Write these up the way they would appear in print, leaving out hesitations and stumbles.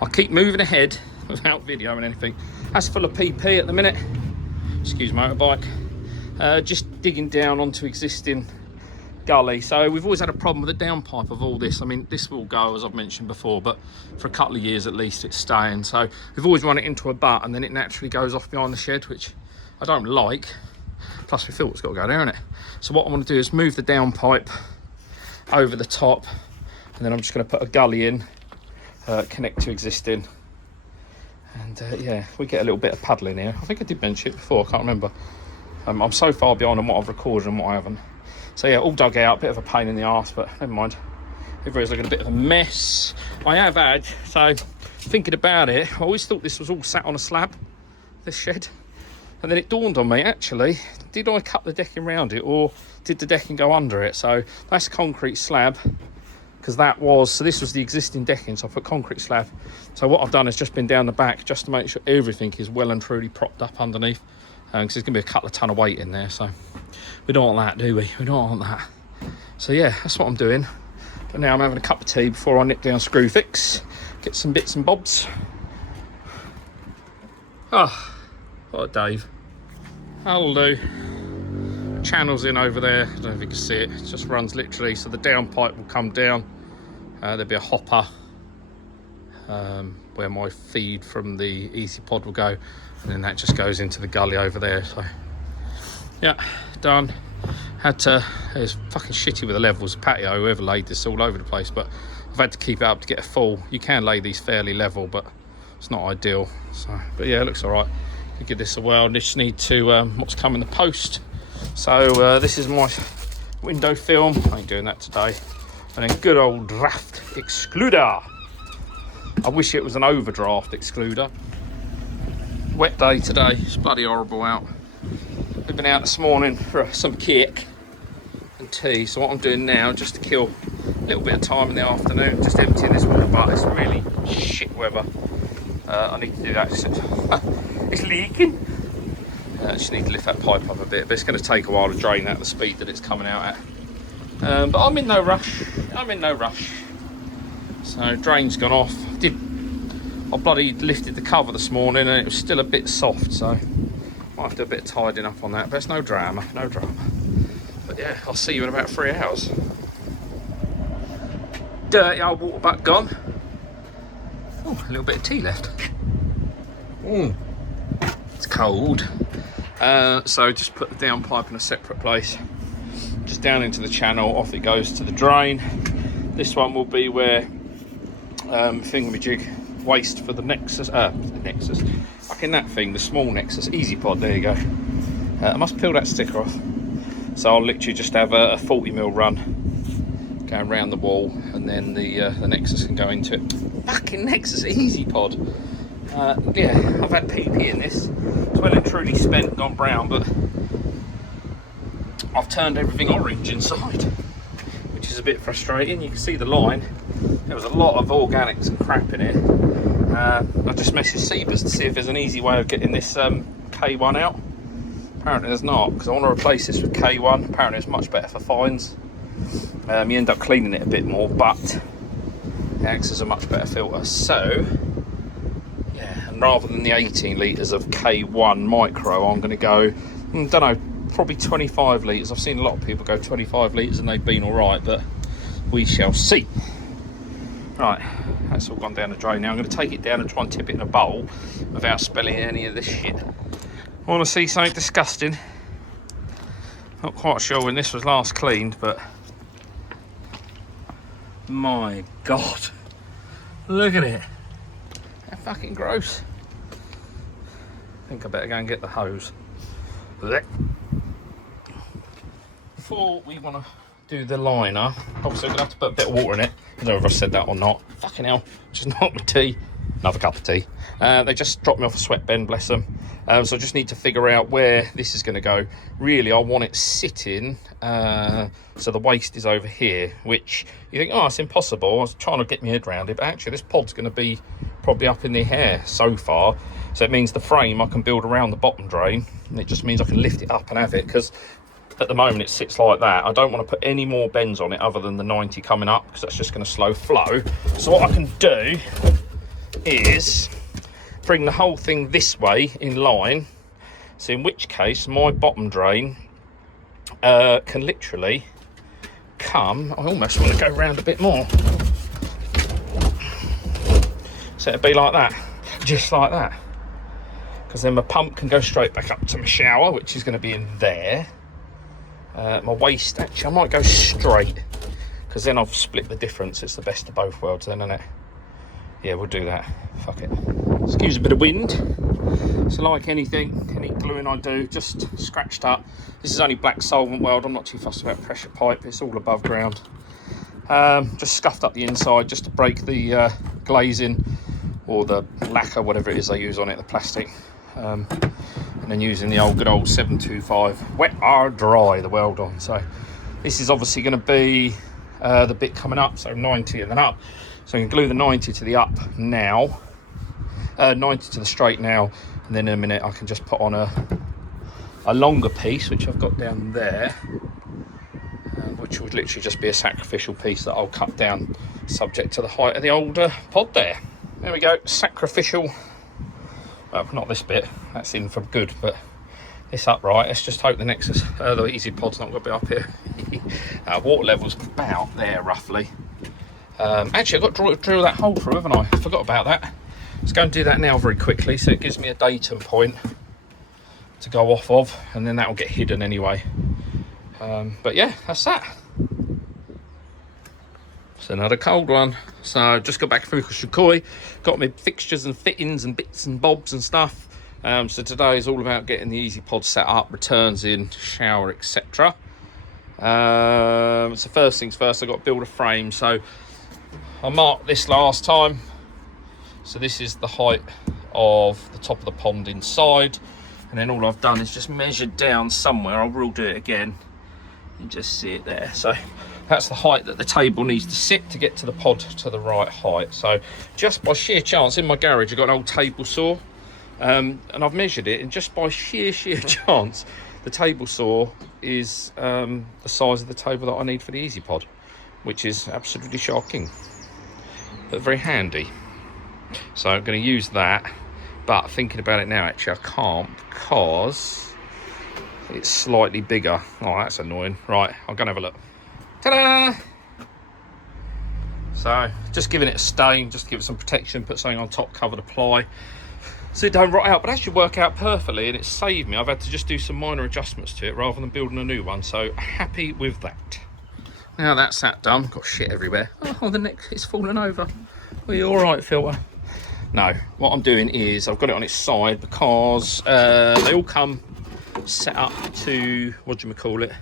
I keep moving ahead without videoing anything. That's full of PP at the minute. Excuse motorbike. Just digging down onto existing gully. So we've always had a problem with the downpipe of all this. I mean, this will go, as I've mentioned before, but for a couple of years at least it's staying. So we've always run it into a butt and then it naturally goes off behind the shed, which I don't like. Plus we feel it's got to go there, innit? So what I want to do is move the downpipe over the top, and then I'm just going to put a gully in, connect to existing. And yeah, we get a little bit of paddling here. I think I did mention it before, I can't remember. I'm so far behind on what I've recorded and what I haven't. So yeah, all dug out, bit of a pain in the arse, but never mind. Everywhere's looking a bit of a mess. I have had, so thinking about it, I always thought this was all sat on a slab, this shed. And then it dawned on me, actually, did I cut the decking around it or did the decking go under it? So that's concrete slab, because so this was the existing decking, so I put concrete slab. So what I've done is just been down the back just to make sure everything is well and truly propped up underneath, because there's going to be a couple of ton of weight in there, so we don't want that, do we? We don't want that. So yeah, that's what I'm doing. But now I'm having a cup of tea before I nip down Screwfix, get some bits and bobs. Oh, what a Dave. That'll do. Channel's in over there, I don't know if you can see it. It just runs literally, so the downpipe will come down. There'll be a hopper where my feed from the Eazypod will go, and then that just goes into the gully over there. So yeah, done. It's fucking shitty with the levels. Patio, whoever laid this all over the place, but I've had to keep it up to get a full. You can lay these fairly level, but it's not ideal. So, but yeah, it looks all right. You give this a whirl. Just need to what's come in the post. So this is my window film. I ain't doing that today. And then good old draft excluder. I wish it was an overdraft excluder. Wet day today. It's bloody horrible out. We've been out this morning for some cake and tea. So what I'm doing now, just to kill a little bit of time in the afternoon, just emptying this water butt. It's really shit weather. I need to do that. It's leaking. I just need to lift that pipe up a bit, but it's going to take a while to drain that at the speed that it's coming out at. But I'm in no rush. So drain's gone off. I bloody lifted the cover this morning and it was still a bit soft, so might have to do a bit of tidying up on that, but it's no drama. But yeah, I'll see you in about 3 hours. Dirty old water butt gone. Oh, a little bit of tea left. It's cold. So just put the downpipe in a separate place, just down into the channel, off it goes to the drain. This one will be where thingamajig waste for the Nexus, fucking that thing, the small Nexus, Eazypod, there you go. I must peel that sticker off. So I'll literally just have a 40mm run going around the wall, and then the Nexus can go into it. Fucking Nexus Eazypod. Yeah, I've had PP in this. It's well and truly spent, gone brown, but I've turned everything orange inside, which is a bit frustrating. You can see the line. There was a lot of organics and crap in it. I just messaged Seabers to see if there's an easy way of getting this K1 out. Apparently there's not, because I want to replace this with K1. Apparently it's much better for fines. You end up cleaning it a bit more, but it acts as a much better filter. So yeah, and rather than the 18 litres of K1 micro, I'm going to go, don't know, probably 25 litres. I've seen a lot of people go 25 litres and they've been all right, but we shall see. Right, that's all gone down the drain now. I'm going to take it down and try and tip it in a bowl without spilling any of this shit. I want to see something disgusting. Not quite sure when this was last cleaned, but my God, look at it. How fucking gross. I think I better go and get the hose. Before we want to do the liner, obviously we're going to have to put a bit of water in it. I don't know if I said that or not. Fucking hell, just knocked the tea. Another cup of tea. They just dropped me off a sweat bin, bless them. So I just need to figure out where this is going to go. Really, I want it sitting so the waste is over here, which you think, oh, it's impossible. I was trying to get my head around it, but actually this pod's going to be probably up in the air so far. So it means the frame I can build around the bottom drain, and it just means I can lift it up and have it, because at the moment it sits like that. I don't want to put any more bends on it other than the 90 coming up, because that's just going to slow flow. So what I can do is bring the whole thing this way in line. So in which case my bottom drain can literally come, I almost want to go round a bit more. So it'd be like that, just like that. Because then my pump can go straight back up to my shower, which is going to be in there. My waste, actually, I might go straight, because then I've split the difference. It's the best of both worlds then, isn't it? Yeah, we'll do that. Fuck it. Excuse a bit of wind. So like anything, any gluing I do, just scratched up. This is only black solvent weld. I'm not too fussed about pressure pipe. It's all above ground. Just scuffed up the inside just to break the glazing or the lacquer, whatever it is they use on it, the plastic. And then using the good old 725 wet or dry, the weld on. So this is obviously going to be the bit coming up, so 90 and then up. So I can glue the 90 to the up now, 90 to the straight now, and then in a minute I can just put on a longer piece, which I've got down there, which would literally just be a sacrificial piece that I'll cut down subject to the height of the older pod there. There we go, sacrificial. Well, not this bit, that's in for good, but this upright, let's just hope the Nexus, the Eazypod's not going to be up here. Water level's about there, roughly. Actually, I've got to drill that hole through, haven't I? I forgot about that. Let's go and do that now very quickly, so it gives me a datum point to go off of, and then that'll get hidden anyway. But yeah, that's that. It's another cold one. So just got back from Shukoi, got my fixtures and fittings and bits and bobs and stuff. So today is all about getting the Eazypod set up, returns in, shower, etc. So first things first, I've got to build a frame. So I marked this last time. So this is the height of the top of the pond inside. And then all I've done is just measured down somewhere. I will do it again. You just see it there. So that's the height that the table needs to sit to get to the pod to the right height. So just by sheer chance, in my garage I've got an old table saw, and I've measured it, and just by sheer chance the table saw is the size of the table that I need for the Eazypod, which is absolutely shocking but very handy. So I'm going to use that, but thinking about it now, actually I can't because it's slightly bigger. Oh, that's annoying. Right, I'll go and have a look. Ta-da! So just giving it a stain, just to give it some protection, put something on top, cover the ply so it don't rot out, but that should work out perfectly, and it's saved me. I've had to just do some minor adjustments to it rather than building a new one, so happy with that. Now that's that done. Got shit everywhere. Oh, the neck is falling over. Are you all right, filter? No, what I'm doing is I've got it on its side because they all come set up to, what do you call it,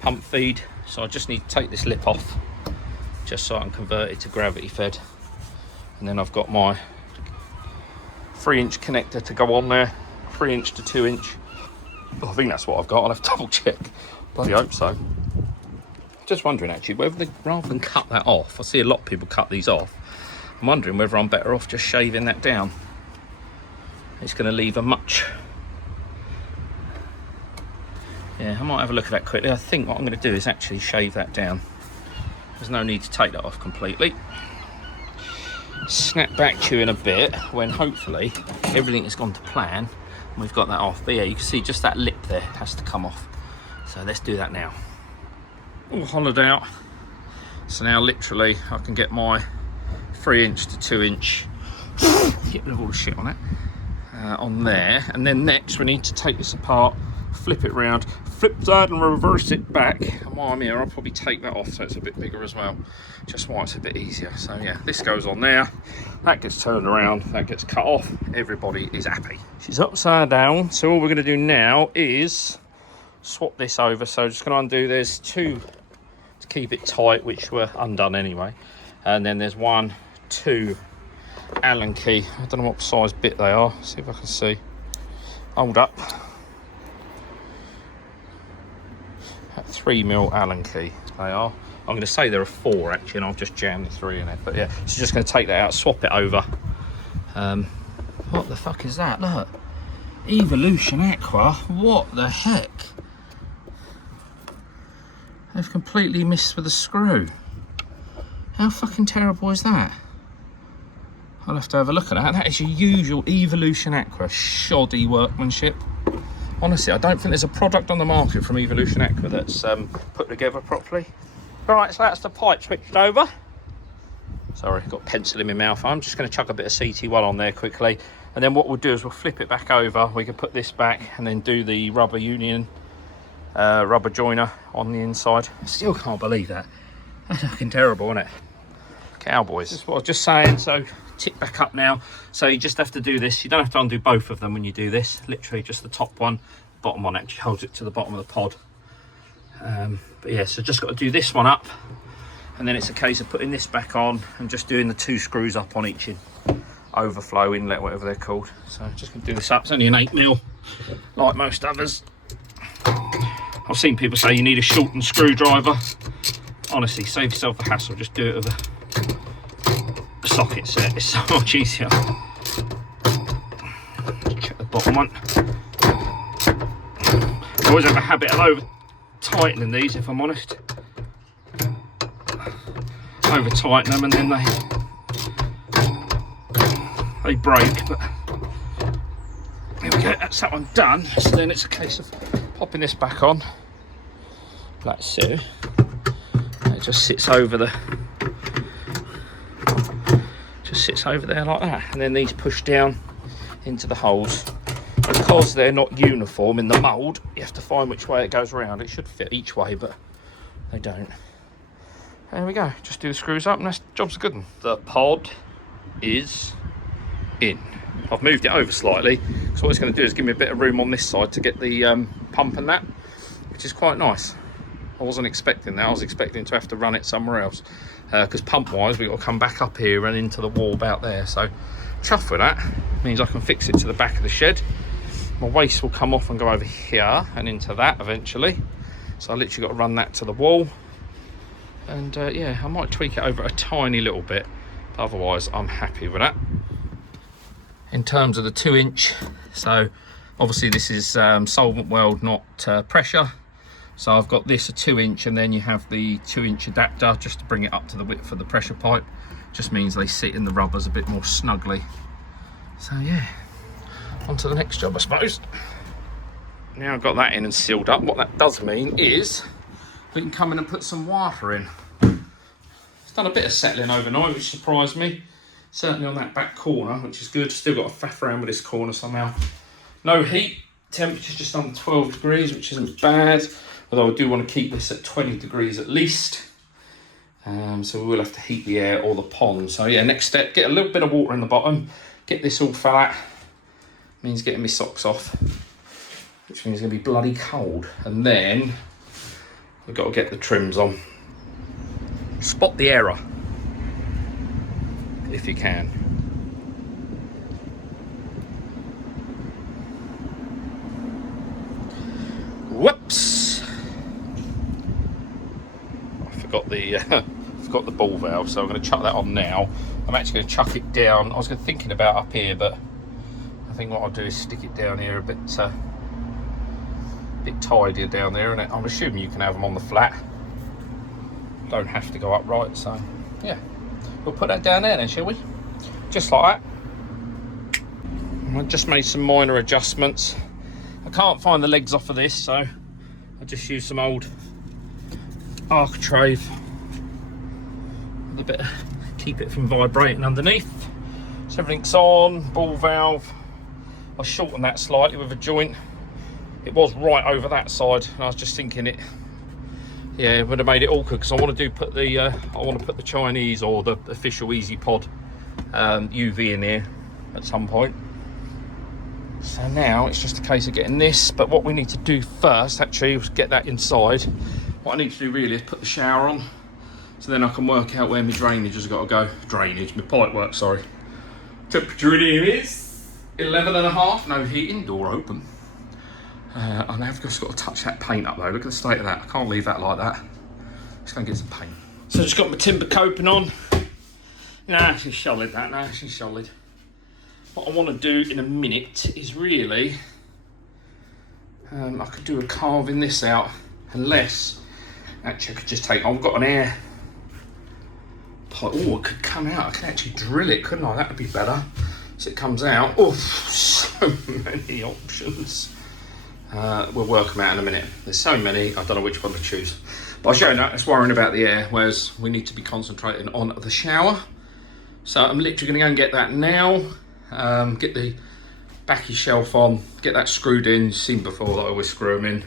pump feed. So I just need to take this lip off just so I can convert it to gravity fed. And then I've got my 3-inch connector to go on there, 3-inch to 2-inch. Oh, I think that's what I've got. I'll have to double check. Bloody hope so. Just wondering actually whether rather than cut that off, I see a lot of people cut these off. I'm wondering whether I'm better off just shaving that down. It's going to leave a much. Yeah, I might have a look at that quickly. I think what I'm going to do is actually shave that down. There's no need to take that off completely. Snap back to you in a bit when hopefully everything has gone to plan and we've got that off. But yeah, you can see just that lip there has to come off. So let's do that now. All hollowed out. So now literally I can get my 3-inch to 2-inch, get rid of all the shit on it, on there. And then next we need to take this apart, flip it round, flip that and reverse it back. And while I'm here, I'll probably take that off so it's a bit bigger as well, just why it's a bit easier. So yeah, this goes on there, that gets turned around, that gets cut off, everybody is happy. She's upside down, so all we're going to do now is swap this over. So just going to undo, there's 2 to keep it tight, which were undone anyway, and then there's 1, 2 Allen key. I don't know what size bit they are, see if I can see. Hold up. 3mm Allen key they are. I'm going to say there are 4 actually, and I've just jammed the 3 in it. But yeah, so just going to take that out, swap it over. What the fuck is that? Look, Evolution Aqua. What the heck? They've completely missed with the screw. How fucking terrible is that? I'll have to have a look at that. That is your usual Evolution Aqua shoddy workmanship. Honestly, I don't think there's a product on the market from Evolution Aqua that's put together properly. Right, so that's the pipe switched over. Sorry, got a pencil in my mouth. I'm just going to chuck a bit of CT1 on there quickly. And then what we'll do is we'll flip it back over. We can put this back and then do the rubber union, rubber joiner on the inside. I still can't believe that. That's fucking terrible, isn't it? Cowboys. That's what I was just saying. So tip back up now. So you just have to do this. You don't have to undo both of them when you do this. Literally just the top one. Bottom one actually holds it to the bottom of the pod. But yeah, so just got to do this one up. And then it's a case of putting this back on and just doing the 2 screws up on each overflow inlet, whatever they're called. So I'm just going to do this up. It's only an 8mm, like most others. I've seen people say you need a shortened screwdriver. Honestly, save yourself the hassle. Just do it with a socket set. It's so much easier. Check the bottom one. I always have a habit of over tightening these, if I'm honest. Over tighten them and then they break, but there we go, that's that one done. So then it's a case of popping this back on like so. It just sits over there like that, and then these push down into the holes. Because they're not uniform in the mould, you have to find which way it goes around. It should fit each way, but they don't. There we go, just do the screws up and that's job's a good one. The pod is in. I've moved it over slightly, so what it's going to do is give me a bit of room on this side to get the pump and that, which is quite nice. I wasn't expecting that. I was expecting to have to run it somewhere else, because pump wise we've got to come back up here and into the wall about there. So chuff with that, means I can fix it to the back of the shed. My waste will come off and go over here and into that eventually, so I literally got to run that to the wall. And yeah, I might tweak it over a tiny little bit, but otherwise I'm happy with that. In terms of the 2-inch, so obviously this is solvent weld, not pressure. So I've got this a 2-inch, and then you have the 2-inch adapter just to bring it up to the width for the pressure pipe. Just means they sit in the rubbers a bit more snugly. So yeah, on to the next job, I suppose. Now I've got that in and sealed up, what that does mean is we can come in and put some water in. It's done a bit of settling overnight, which surprised me. Certainly on that back corner, which is good. Still got to faff around with this corner somehow. No heat, temperature's just under 12 degrees, which isn't bad. Although I do want to keep this at 20 degrees at least. So we will have to heat the air or the pond. So yeah, next step, get a little bit of water in the bottom, get this all flat. Means getting my socks off, which means it's going to be bloody cold. And then we've got to get the trims on. Spot the error, if you can. Whoops! I forgot the ball valve, so I'm going to chuck that on now. I'm actually going to chuck it down. I was thinking about up here, but I think what I'll do is stick it down here a bit tidier down there, and I'm assuming you can have them on the flat. Don't have to go upright, so yeah. We'll put that down there then, shall we? Just like that. I just made some minor adjustments. I can't find the legs off of this, so I just used some old architrave. A bit, keep it from vibrating underneath. So everything's on, ball valve. I shortened that slightly with a joint. It was right over that side, and I was just thinking it would have made it awkward, because I want to put the Chinese or the official Eazypod UV in here at some point. So now it's just a case of getting this, but what we need to do first actually is get that inside. What I need to do really is put the shower on, so then I can work out where my drainage has got to go. My pipe work, sorry. Temperature in here is 11.5, no heating, door open. And I've just got to touch that paint up though. Look at the state of that. I can't leave that like that. Just going to get some paint. So I've just got my timber coping on. Nah, she's solid that. Nah, she's solid. What I want to do in a minute is really, I could do a carving this out, unless, actually I could just take, I've got an air pipe. Oh, it could come out. I could actually drill it, couldn't I? That would be better. So it comes out. Oh, so many options. We'll work them out in a minute. There's so many, I don't know which one to choose. But I'll show you that. It's worrying about the air, whereas we need to be concentrating on the shower. So I'm literally going to go and get that now. Get the Bakki shelf on, get that screwed in. You've seen before that I always screw them in.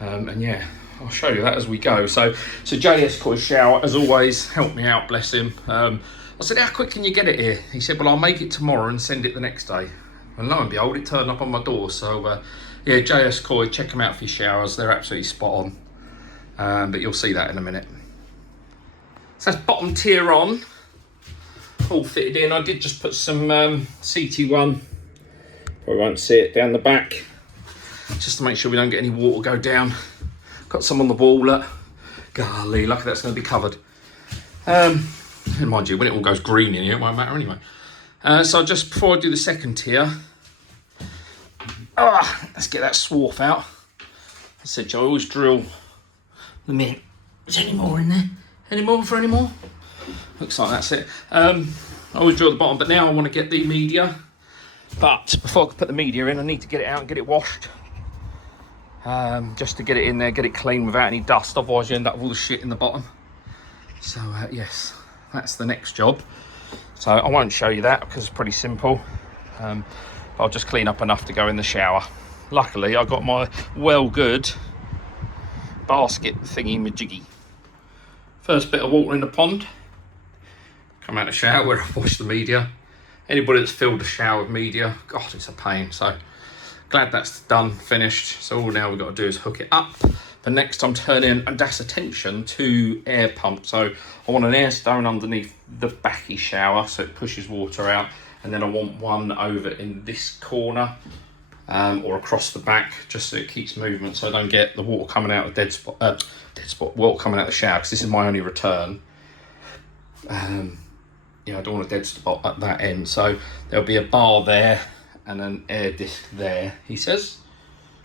And yeah, I'll show you that as we go. So JS Coy shower, as always, helped me out, bless him. I said, how quick can you get it here? He said, well, I'll make it tomorrow and send it the next day. And lo and behold, it turned up on my door. So yeah, JS Coy, check them out for your showers. They're absolutely spot on. But you'll see that in a minute. So that's bottom tier on, all fitted in. I did just put some CT1, probably won't see it, down the back, just to make sure we don't get any water go down. Got some on the wall. Golly, lucky that's going to be covered. And mind you, when it all goes green in here, it won't matter anyway. So just before I do the second tier, let's get that swarf out. I said, I always drill the mint. Is there any more in there? Any more for any more? Looks like that's it. I always drill the bottom, but now I want to get the media. But before I can put the media in, I need to get it out and get it washed. Just to get it in there, get it clean without any dust. Otherwise you end up with all the shit in the bottom. So yes, that's the next job. So I won't show you that because it's pretty simple. I'll just clean up enough to go in the shower. Luckily, I got my well good basket thingy majiggy. First bit of water in the pond. Come out of the shower where I've washed the media. Anybody that's filled a shower with media, God, it's a pain. So glad that's done, finished. So all now we've got to do is hook it up. But next I'm turning DAS attention to air pump. So I want an air stone underneath the Bakki shower so it pushes water out. And then I want one over in this corner or across the back, just so it keeps movement, so I don't get the water coming out of water coming out of the shower, because this is my only return. Yeah, I don't want a dead spot at that end. So there'll be a bar there and an air disc there, he says.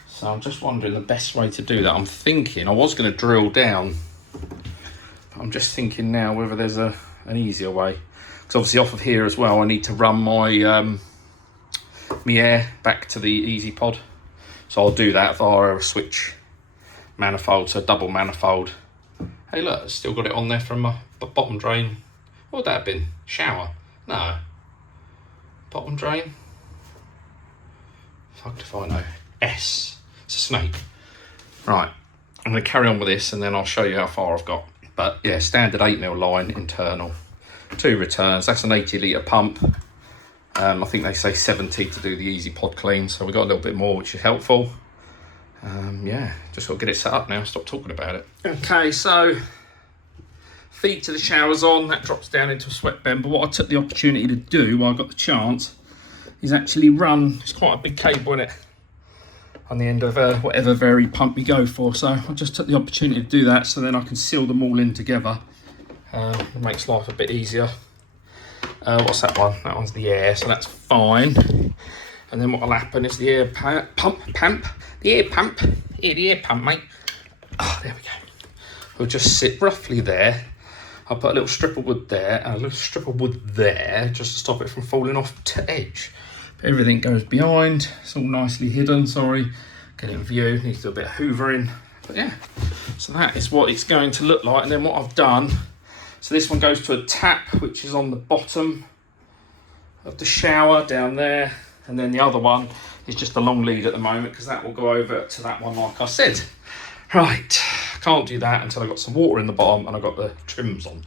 So I'm just wondering the best way to do that. I'm thinking I was going to drill down, but I'm just thinking now whether there's an easier way. Because obviously off of here as well, I need to run my my air back to the Eazypod. So I'll do that via a switch manifold, so double manifold. Hey look, I've still got it on there from my bottom drain. What would that have been? Shower? No. Bottom drain? Fuck if I know. S. It's a snake. Right, I'm going to carry on with this and then I'll show you how far I've got. But yeah, standard 8mm line, internal. 2 returns, that's an 80 litre pump. I think they say 70 to do the Eazypod clean, so we got a little bit more, which is helpful. Yeah, just got to get it set up now, stop talking about it. Okay, so feed to the shower's on, that drops down into a sweat bin, but what I took the opportunity to do while I got the chance is actually run, it's quite a big cable in it, on the end of whatever varied pump you go for. So I just took the opportunity to do that so then I can seal them all in together. It makes life a bit easier. What's that one? That one's the air, so that's fine. And then what will happen is the air pump, the air pump, mate. Oh, there we go. We'll just sit roughly there. I'll put a little strip of wood there and a little strip of wood there just to stop it from falling off to edge. But everything goes behind. It's all nicely hidden, sorry. Get it in view, needs to do a bit of hoovering. But yeah, so that is what it's going to look like. And then what I've done, so this one goes to a tap, which is on the bottom of the shower down there. And then the other one is just a long lead at the moment because that will go over to that one like I said. Right, can't do that until I've got some water in the bottom and I've got the trims on.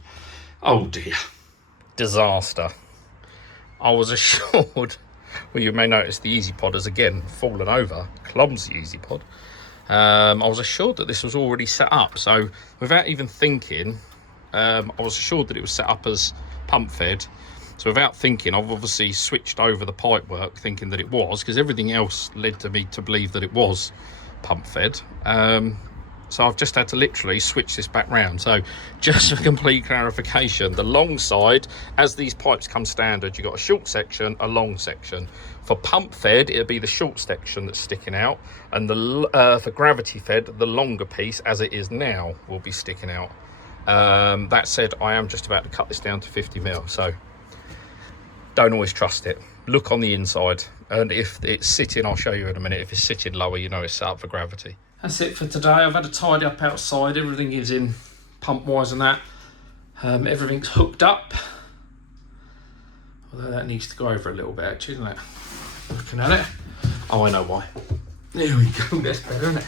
Oh dear, disaster. I was assured, well you may notice the Eazypod has again fallen over, clumsy Eazypod. I was assured that this was already set up, so without even thinking, I was assured that it was set up as pump fed. So without thinking, I've obviously switched over the pipe work thinking that it was, because everything else led to me to believe that it was pump fed. So I've just had to literally switch this back round. So just for complete clarification, the long side, as these pipes come standard, you've got a short section, a long section. For pump fed, it'll be the short section that's sticking out, and the for gravity fed, the longer piece, as it is now, will be sticking out. That said, I am just about to cut this down to 50 mil, so don't always trust it. Look on the inside, and if it's sitting, I'll show you in a minute, if it's sitting lower, you know it's set up for gravity. That's it for today. I've had a tidy up outside, everything is in pump wise and that. Everything's hooked up, although that needs to go over a little bit actually, doesn't it? Looking at it. Oh, I know why. There we go, that's better, isn't it?